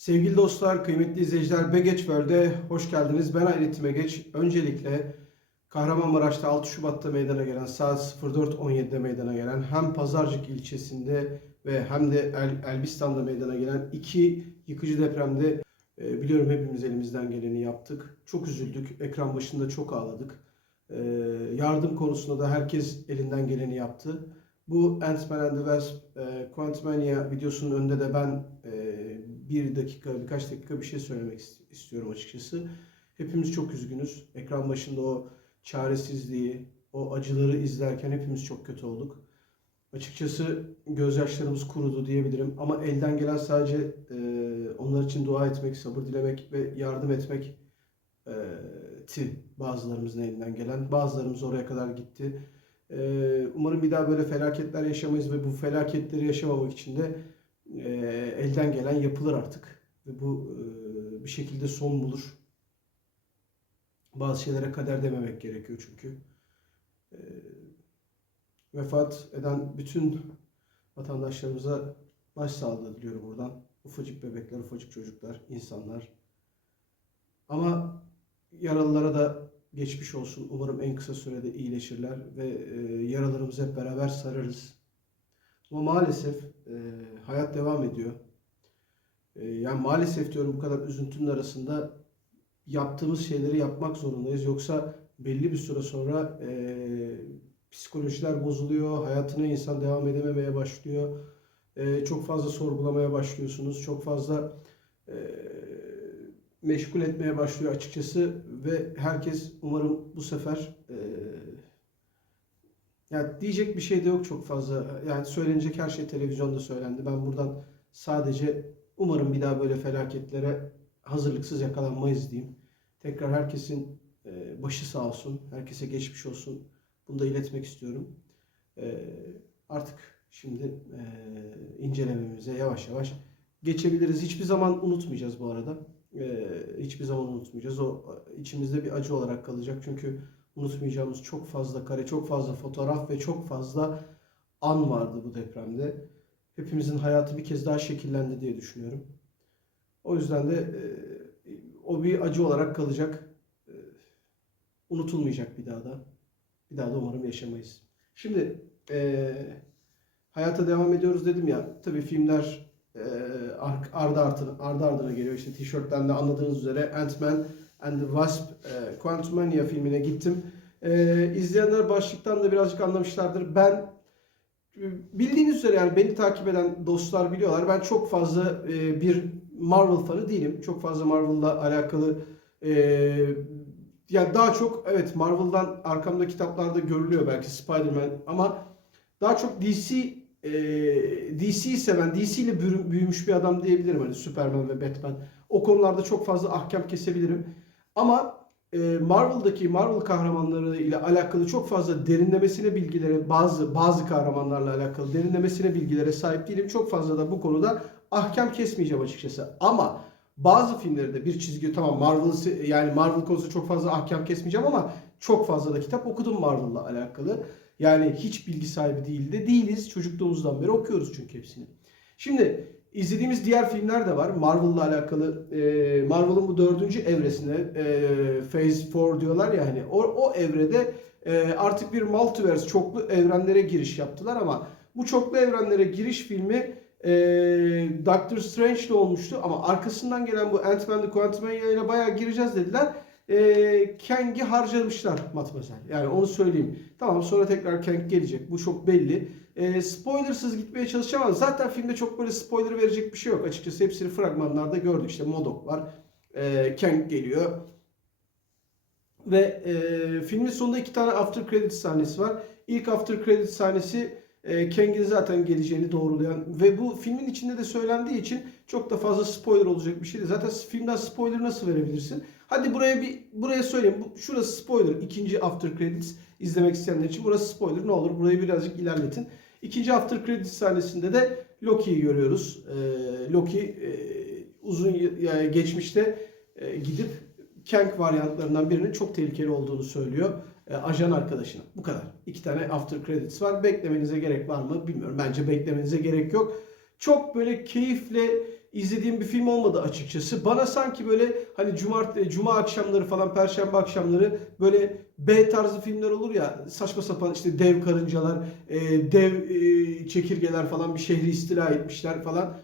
Sevgili dostlar, kıymetli izleyiciler, Begeç World'e hoş geldiniz. Ben Hayrettin Begeç. Öncelikle Kahramanmaraş'ta 6 Şubat'ta meydana gelen, saat 04.17'de meydana gelen hem Pazarcık ilçesinde ve hem de El, Elbistan'da meydana gelen iki yıkıcı depremde e, biliyorum hepimiz elimizden geleni yaptık. Çok üzüldük, ekran başında çok ağladık. E, yardım konusunda da herkes elinden geleni yaptı. Bu Ant-Man and the Wasp e, Quantumania videosunun önünde de ben e, bir dakika, birkaç dakika bir şey söylemek ist- istiyorum açıkçası. Hepimiz çok üzgünüz. Ekran başında o çaresizliği, o acıları izlerken hepimiz çok kötü olduk. Açıkçası gözyaşlarımız kurudu diyebilirim. Ama elden gelen sadece e, onlar için dua etmek, sabır dilemek ve yardım etmek e, ti bazılarımızın elinden gelen. Bazılarımız oraya kadar gitti. E, umarım bir daha böyle felaketler yaşamayız ve bu felaketleri yaşamamak için de e, elden gelen yapılır artık. Ve bu e, bir şekilde son bulur. Bazı şeylere kader dememek gerekiyor çünkü. E, vefat eden bütün vatandaşlarımıza başsağlığı diliyorum buradan. Ufacık bebekler, ufacık çocuklar, insanlar. Ama yaralılara da geçmiş olsun. Umarım en kısa sürede iyileşirler ve e, yaralarımızı hep beraber sararız. Ama maalesef e, hayat devam ediyor. E, yani maalesef diyorum bu kadar üzüntünün arasında yaptığımız şeyleri yapmak zorundayız. Yoksa belli bir süre sonra e, psikolojiler bozuluyor, hayatına insan devam edememeye başlıyor. E, çok fazla sorgulamaya başlıyorsunuz, çok fazla e, meşgul etmeye başlıyor açıkçası ve herkes umarım bu sefer e, ya diyecek bir şey de yok çok fazla. Yani söylenecek her şey televizyonda söylendi. Ben buradan sadece umarım bir daha böyle felaketlere hazırlıksız yakalanmayız diyeyim. Tekrar herkesin e, başı sağ olsun. Herkese geçmiş olsun. Bunu da iletmek istiyorum. E, artık şimdi e, incelememize yavaş yavaş geçebiliriz. Hiçbir zaman unutmayacağız bu arada. Hiçbir zaman unutmayacağız. O içimizde bir acı olarak kalacak. Çünkü unutmayacağımız çok fazla kare, çok fazla fotoğraf ve çok fazla an vardı bu depremde. Hepimizin hayatı bir kez daha şekillendi diye düşünüyorum. O yüzden de e, o bir acı olarak kalacak. E, unutulmayacak bir daha da. Bir daha da umarım yaşamayız. Şimdi e, hayata devam ediyoruz dedim ya. Tabii filmler e, ar- ardı ardına, ardı ardına geliyor. İşte tişörtten de anladığınız üzere Ant-Man and the Wasp e, Quantumania filmine gittim. E, izleyenler başlıktan da birazcık anlamışlardır. Ben bildiğiniz üzere yani beni takip eden dostlar biliyorlar. Ben çok fazla e, bir Marvel fanı değilim. Çok fazla Marvel'la alakalı e, yani daha çok evet Marvel'dan arkamda kitaplarda görülüyor belki Spider-Man ama daha çok DC e, DC'yi seven, DC ile büyü- büyümüş bir adam diyebilirim hani Superman ve Batman. O konularda çok fazla ahkam kesebilirim. Ama Marvel'daki Marvel kahramanları ile alakalı çok fazla derinlemesine bilgilere, bazı bazı kahramanlarla alakalı derinlemesine bilgilere sahip değilim. Çok fazla da bu konuda ahkam kesmeyeceğim açıkçası. Ama bazı filmleri de bir çizgi tamam Marvel yani Marvel konusu çok fazla ahkam kesmeyeceğim ama çok fazla da kitap okudum Marvel'la alakalı. Yani hiç bilgi sahibi değil de değiliz. Çocukluğumuzdan beri okuyoruz çünkü hepsini. Şimdi izlediğimiz diğer filmler de var. Marvel'la alakalı. e, Marvel'ın bu dördüncü evresine e, Phase 4 diyorlar ya hani. O, o evrede e, artık bir multiverse çoklu evrenlere giriş yaptılar ama bu çoklu evrenlere giriş filmi e, Doctor Strange ile olmuştu ama arkasından gelen bu Ant-Man the Quantumania ile bayağı gireceğiz dediler. E, Kang'i harcamışlar matmazel. Yani onu söyleyeyim. Tamam sonra tekrar Kang gelecek. Bu çok belli. E, spoilersız gitmeye çalışacağım ama zaten filmde çok böyle spoiler verecek bir şey yok. Açıkçası hepsini fragmanlarda gördük. İşte Modok var. E, Kang geliyor. Ve e, filmin sonunda iki tane after credit sahnesi var. İlk after credit sahnesi e, Kang'in zaten geleceğini doğrulayan ve bu filmin içinde de söylendiği için çok da fazla spoiler olacak bir şey değil. Zaten filmden spoiler nasıl verebilirsin? Hadi buraya bir buraya söyleyeyim. Bu, şurası spoiler. İkinci after credits izlemek isteyenler için burası spoiler. Ne olur burayı birazcık ilerletin. İkinci after credits sahnesinde de Loki'yi görüyoruz. E, Loki e, uzun yani geçmişte e, gidip Kang varyantlarından birinin çok tehlikeli olduğunu söylüyor. E, ajan arkadaşına. Bu kadar. İki tane after credits var. Beklemenize gerek var mı bilmiyorum. Bence beklemenize gerek yok. Çok böyle keyifle izlediğim bir film olmadı açıkçası. Bana sanki böyle hani cumart cuma akşamları falan perşembe akşamları böyle B tarzı filmler olur ya saçma sapan işte dev karıncalar, e, dev e, çekirgeler falan bir şehri istila etmişler falan.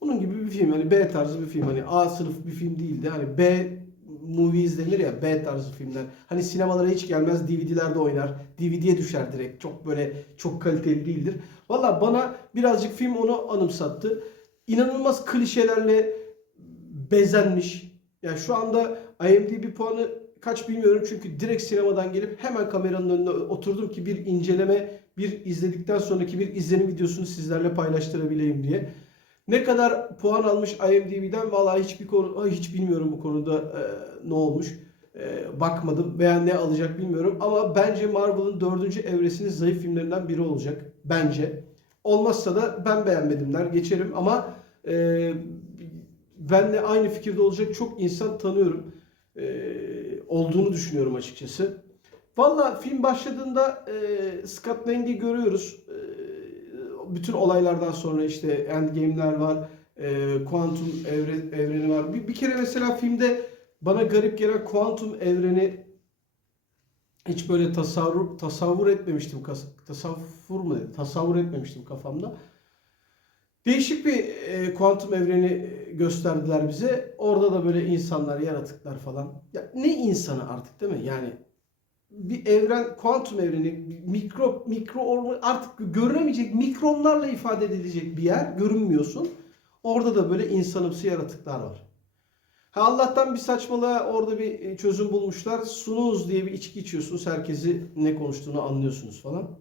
Bunun gibi bir film hani B tarzı bir film hani A sınıf bir film değildi. Hani B movies denir ya B tarzı filmler. Hani sinemalara hiç gelmez DVD'lerde oynar. DVD'ye düşer direkt. Çok böyle çok kaliteli değildir. Valla bana birazcık film onu anımsattı. İnanılmaz klişelerle bezenmiş. Yani şu anda IMDb puanı kaç bilmiyorum çünkü direkt sinemadan gelip hemen kameranın önüne oturdum ki bir inceleme, bir izledikten sonraki bir izlenim videosunu sizlerle paylaştırabileyim diye. Ne kadar puan almış IMDb'den vallahi hiçbir konu hiç bilmiyorum bu konuda e, ne olmuş. E, bakmadım veya ne alacak bilmiyorum ama bence Marvel'ın dördüncü evresinin zayıf filmlerinden biri olacak bence. Olmazsa da ben beğenmedim der geçerim ama e, benle aynı fikirde olacak çok insan tanıyorum. E, olduğunu düşünüyorum açıkçası. Valla film başladığında e, Scott Lang'i görüyoruz. E, bütün olaylardan sonra işte Endgame'ler var, e, Quantum evre, evreni var. Bir, bir kere mesela filmde bana garip gelen Quantum evreni hiç böyle tasavvur tasavvur etmemiştim. Tasavvur mu? dedi? Tasavvur etmemiştim kafamda. Değişik bir e, kuantum evreni gösterdiler bize. Orada da böyle insanlar, yaratıklar falan. Ya ne insanı artık değil mi? Yani bir evren, kuantum evreni, mikro mikro artık görünemeyecek mikronlarla ifade edilecek bir yer. Görünmüyorsun. Orada da böyle insanımsı yaratıklar var. Ha Allah'tan bir saçmalığa orada bir e, çözüm bulmuşlar. Sunuz diye bir içki içiyorsunuz. Herkesi ne konuştuğunu anlıyorsunuz falan.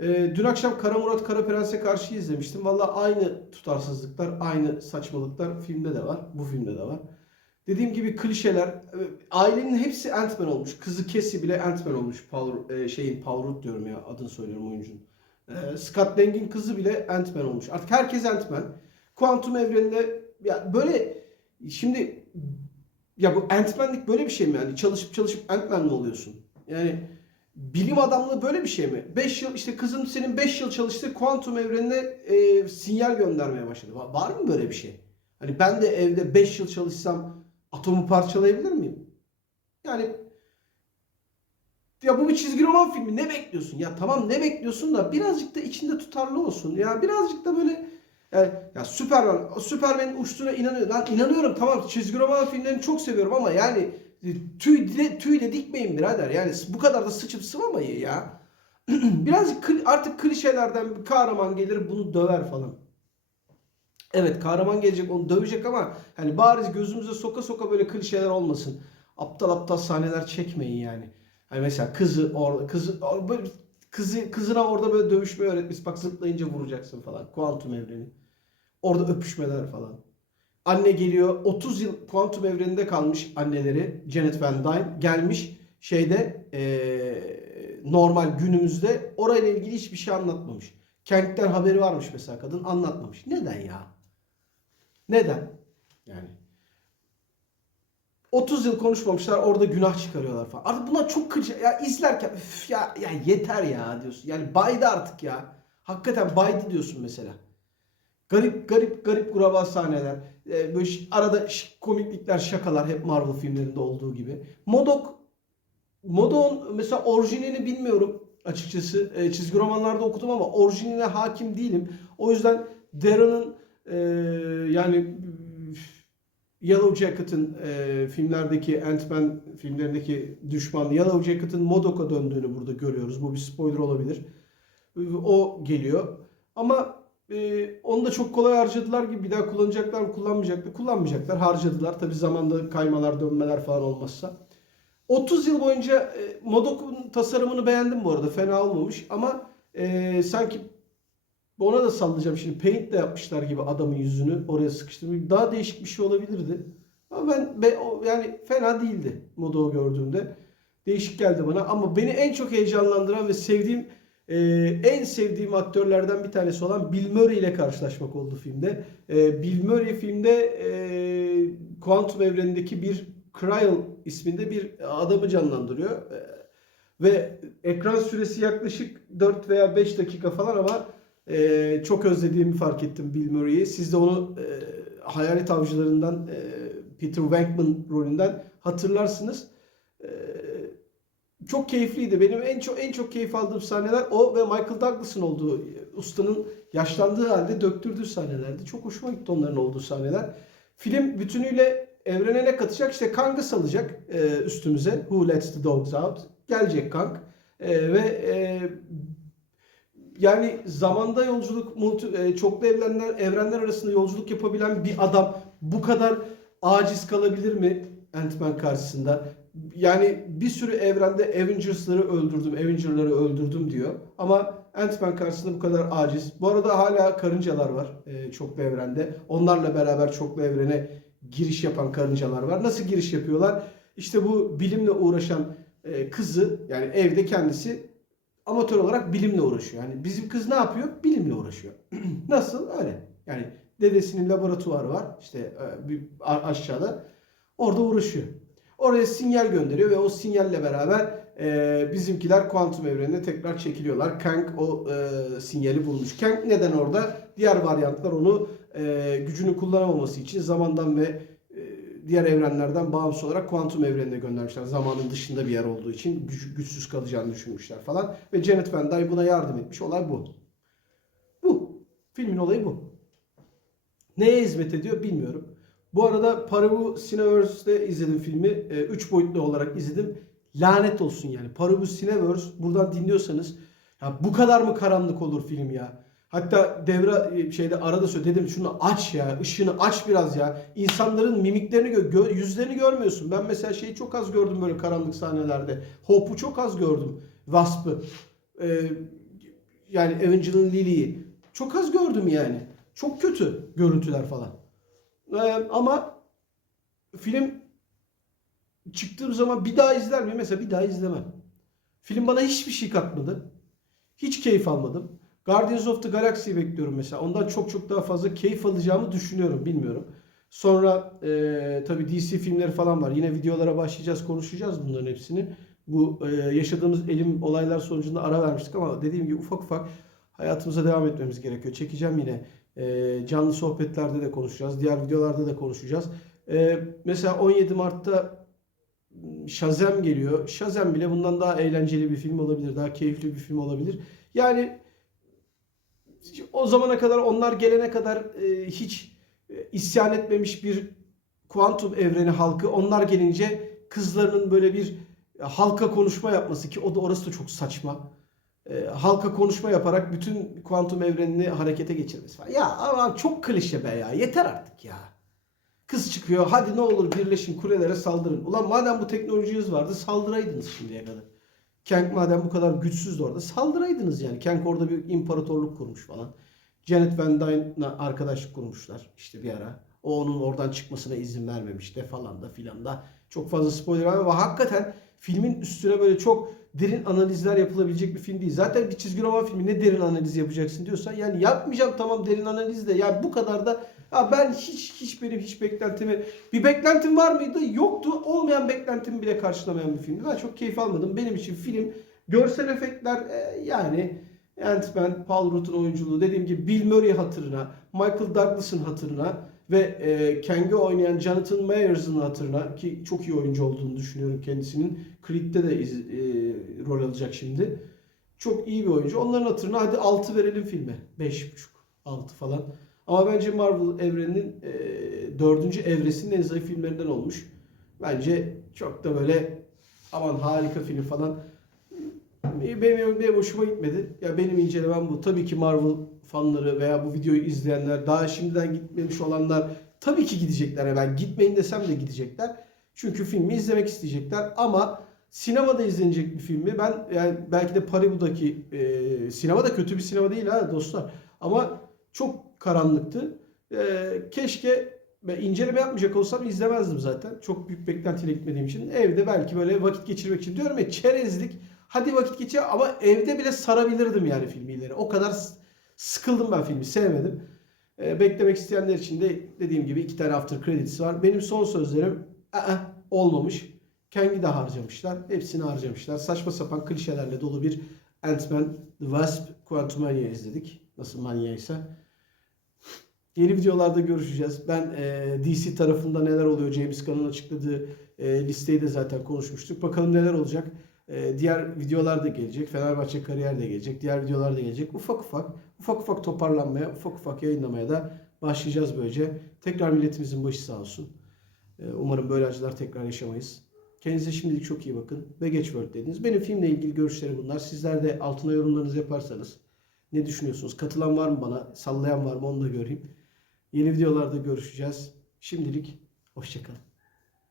Ee, dün akşam Kara Murat Kara Prens'e karşı izlemiştim. Valla aynı tutarsızlıklar, aynı saçmalıklar filmde de var. Bu filmde de var. Dediğim gibi klişeler. e, Ailenin hepsi Ant-Man olmuş. Kızı Cassie bile Ant-Man olmuş. Paul, e, şeyin Paul Rudd diyorum ya. Adını söylüyorum oyuncunun. Ee, Scott Lang'in kızı bile Ant-Man olmuş. Artık herkes Ant-Man. Kuantum evreninde ya böyle şimdi ya bu Ant-Man'lik böyle bir şey mi yani? Çalışıp çalışıp Ant-Man oluyorsun? Yani bilim adamlığı böyle bir şey mi? 5 yıl işte kızın senin 5 yıl çalıştığı kuantum evrenine e, sinyal göndermeye başladı. Var, var mı böyle bir şey? Hani ben de evde 5 yıl çalışsam atomu parçalayabilir miyim? Yani ya bu bir çizgi roman filmi ne bekliyorsun? Ya tamam ne bekliyorsun da birazcık da içinde tutarlı olsun. Ya birazcık da böyle yani, ya Superman, Superman'in uçtuğuna inanıyorum. Lan inanıyorum tamam çizgi roman filmlerini çok seviyorum ama yani tüy, de, tüy de dikmeyin birader. Yani bu kadar da sıçıp sıvamayın ya. Birazcık artık klişelerden bir kahraman gelir bunu döver falan. Evet kahraman gelecek onu dövecek ama hani bariz gözümüze soka soka böyle klişeler olmasın. Aptal aptal sahneler çekmeyin yani. Hani mesela kızı orada kızı or- böyle kızı kızına orada böyle dövüşmeyi öğretmiş. Bak zıplayınca vuracaksın falan. Kuantum evreni. Orada öpüşmeler falan. Anne geliyor 30 yıl kuantum evreninde kalmış anneleri Janet Van Dyne gelmiş şeyde eee, normal günümüzde orayla ilgili hiçbir şey anlatmamış. Kentten haberi varmış mesela kadın anlatmamış. Neden ya? Neden? Yani 30 yıl konuşmamışlar orada günah çıkarıyorlar falan. Artık bunlar çok klişe. Ya izlerken üf ya, ya yeter ya diyorsun. Yani baydı artık ya. Hakikaten baydı diyorsun mesela. Garip garip garip kuraba sahneler. Ee, böyle arada komiklikler, şakalar hep Marvel filmlerinde olduğu gibi. Modok Modok'un mesela orijinalini bilmiyorum açıkçası. Ee, çizgi romanlarda okudum ama orijinaline hakim değilim. O yüzden Darren'ın e, yani Yellow Jacket'ın e, filmlerdeki Ant-Man filmlerindeki düşman Yellow Jacket'ın Modok'a döndüğünü burada görüyoruz. Bu bir spoiler olabilir. O geliyor. Ama e, onu da çok kolay harcadılar gibi bir daha kullanacaklar mı kullanmayacaklar. Kullanmayacaklar harcadılar. Tabi zamanda kaymalar dönmeler falan olmazsa. 30 yıl boyunca e, Modok'un tasarımını beğendim bu arada. Fena olmamış ama e, sanki ona da sallayacağım şimdi. Paint de yapmışlar gibi adamın yüzünü oraya sıkıştırmış. Daha değişik bir şey olabilirdi. Ama ben be, o, yani fena değildi Modok'u gördüğümde. Değişik geldi bana ama beni en çok heyecanlandıran ve sevdiğim e, en sevdiğim aktörlerden bir tanesi olan Bill Murray ile karşılaşmak oldu filmde. E, Bill Murray filmde e, kuantum evrenindeki bir Kryl isminde bir adamı canlandırıyor. E, ve ekran süresi yaklaşık 4 veya 5 dakika falan ama e, çok özlediğimi fark ettim Bill Murray'i. Siz de onu e, Hayalet Avcılarından e, Peter Venkman rolünden hatırlarsınız. E, çok keyifliydi. Benim en çok en çok keyif aldığım sahneler o ve Michael Douglas'ın olduğu ustanın yaşlandığı halde döktürdüğü sahnelerdi. Çok hoşuma gitti onların olduğu sahneler. Film bütünüyle evrene ne katacak? İşte Kang'ı salacak e, üstümüze. Who lets the dogs out? Gelecek Kang. E, ve e, yani zamanda yolculuk, multi, e, çoklu evrenler, evrenler arasında yolculuk yapabilen bir adam bu kadar aciz kalabilir mi Ant-Man karşısında? Yani bir sürü evrende Avengers'ları öldürdüm, Avenger'ları öldürdüm diyor. Ama Ant-Man karşısında bu kadar aciz. Bu arada hala karıncalar var e, çoklu evrende. Onlarla beraber çoklu evrene giriş yapan karıncalar var. Nasıl giriş yapıyorlar? İşte bu bilimle uğraşan e, kızı yani evde kendisi amatör olarak bilimle uğraşıyor. Yani bizim kız ne yapıyor? Bilimle uğraşıyor. Nasıl? Öyle. Yani dedesinin laboratuvarı var işte e, bir aşağıda. Orada uğraşıyor. Oraya sinyal gönderiyor ve o sinyalle beraber e, bizimkiler kuantum evrenine tekrar çekiliyorlar. Kang o e, sinyali bulmuş. Kang neden orada? Diğer varyantlar onu e, gücünü kullanamaması için zamandan ve e, diğer evrenlerden bağımsız olarak kuantum evrenine göndermişler. Zamanın dışında bir yer olduğu için güç- güçsüz kalacağını düşünmüşler falan. Ve Janet Van Dyne buna yardım etmiş. Olay bu. Bu. Filmin olayı bu. Neye hizmet ediyor bilmiyorum. Bu arada Parabu Cineverse'de izledim filmi. 3 boyutlu olarak izledim. Lanet olsun yani. Parabu Cineverse buradan dinliyorsanız ya bu kadar mı karanlık olur film ya? Hatta devre e, şeyde arada söyle dedim şunu aç ya, ışığını aç biraz ya. İnsanların mimiklerini gö- gö- yüzlerini görmüyorsun. Ben mesela şeyi çok az gördüm böyle karanlık sahnelerde. Hope'u çok az gördüm. Wasp'ı. Ee, yani Evangeline Lily'yi. Çok az gördüm yani. Çok kötü görüntüler falan. Ee, ama film çıktığım zaman bir daha izler miyim? Mesela bir daha izlemem. Film bana hiçbir şey katmadı. Hiç keyif almadım. Guardians of the Galaxy'yi bekliyorum mesela. Ondan çok çok daha fazla keyif alacağımı düşünüyorum. Bilmiyorum. Sonra e, tabii DC filmleri falan var. Yine videolara başlayacağız, konuşacağız bunların hepsini. Bu e, yaşadığımız elim olaylar sonucunda ara vermiştik ama dediğim gibi ufak ufak hayatımıza devam etmemiz gerekiyor. Çekeceğim yine. E, canlı sohbetlerde de konuşacağız. Diğer videolarda da konuşacağız. E, mesela 17 Mart'ta Shazam geliyor. Shazam bile bundan daha eğlenceli bir film olabilir. Daha keyifli bir film olabilir. Yani o zamana kadar onlar gelene kadar e, hiç e, isyan etmemiş bir kuantum evreni halkı onlar gelince kızlarının böyle bir halka konuşma yapması ki o da orası da çok saçma. E, halka konuşma yaparak bütün kuantum evrenini harekete geçirmesi falan. Ya ama çok klişe be ya. Yeter artık ya. Kız çıkıyor. Hadi ne olur birleşin kulelere saldırın. Ulan madem bu teknolojiniz vardı saldıraydınız şimdiye kadar. Kang madem bu kadar güçsüzdü orada saldıraydınız yani. Kang orada bir imparatorluk kurmuş falan. Janet Van Dyne'la arkadaşlık kurmuşlar işte bir ara. O onun oradan çıkmasına izin vermemiş de falan da filan da. Çok fazla spoiler var ama hakikaten filmin üstüne böyle çok derin analizler yapılabilecek bir film değil. Zaten bir çizgi roman filmi ne derin analiz yapacaksın diyorsan yani yapmayacağım tamam derin analiz de yani bu kadar da ya ben hiç hiç benim hiç beklentimi bir beklentim var mıydı? Yoktu. Olmayan beklentimi bile karşılamayan bir filmdi. Ben çok keyif almadım. Benim için film görsel efektler e, yani Ant-Man, Paul Rudd'un oyunculuğu dediğim gibi Bill Murray hatırına, Michael Douglas'ın hatırına ve e, Kang'i oynayan Jonathan Meyers'ın hatırına ki çok iyi oyuncu olduğunu düşünüyorum kendisinin. Creed'de de iz- e, rol alacak şimdi. Çok iyi bir oyuncu. Onların hatırına hadi 6 verelim filme. 5.5, 6 falan. Ama bence Marvel evreninin e, dördüncü evresinin en zayıf filmlerinden olmuş. Bence çok da böyle aman harika film falan benim, benim hoşuma gitmedi. Ya benim incelemem bu. Tabii ki Marvel fanları veya bu videoyu izleyenler, daha şimdiden gitmemiş olanlar tabii ki gidecekler. Yani ben gitmeyin desem de gidecekler. Çünkü filmi izlemek isteyecekler ama sinemada izlenecek bir filmi. Ben yani belki de Paribu'daki e, sinema da kötü bir sinema değil ha dostlar. Ama çok karanlıktı. E, keşke ben inceleme yapmayacak olsam izlemezdim zaten. Çok büyük beklentiyle gitmediğim için. Evde belki böyle vakit geçirmek için. Diyorum ya çerezlik. Hadi vakit geçir ama evde bile sarabilirdim yani filmiyle. O kadar sıkıldım ben filmi. Sevmedim. E, beklemek isteyenler için de dediğim gibi iki tane after credits var. Benim son sözlerim "Aa, olmamış. Kang'i de harcamışlar. Hepsini harcamışlar. Saçma sapan klişelerle dolu bir Ant-Man The Wasp Quantumania izledik. Nasıl manyaysa. Yeni videolarda görüşeceğiz. Ben e, DC tarafında neler oluyor James Gunn'ın açıkladığı e, listeyi de zaten konuşmuştuk. Bakalım neler olacak. E, diğer videolar da gelecek. Fenerbahçe kariyer de gelecek. Diğer videolar da gelecek. Ufak ufak, ufak ufak toparlanmaya, ufak ufak yayınlamaya da başlayacağız böylece. Tekrar milletimizin başı sağ olsun. E, umarım böyle acılar tekrar yaşamayız. Kendinize şimdilik çok iyi bakın ve geç World dediniz. Benim filmle ilgili görüşlerim bunlar. Sizler de altına yorumlarınızı yaparsanız ne düşünüyorsunuz? Katılan var mı bana? Sallayan var mı? Onu da göreyim. Yeni videolarda görüşeceğiz. Şimdilik hoşçakalın.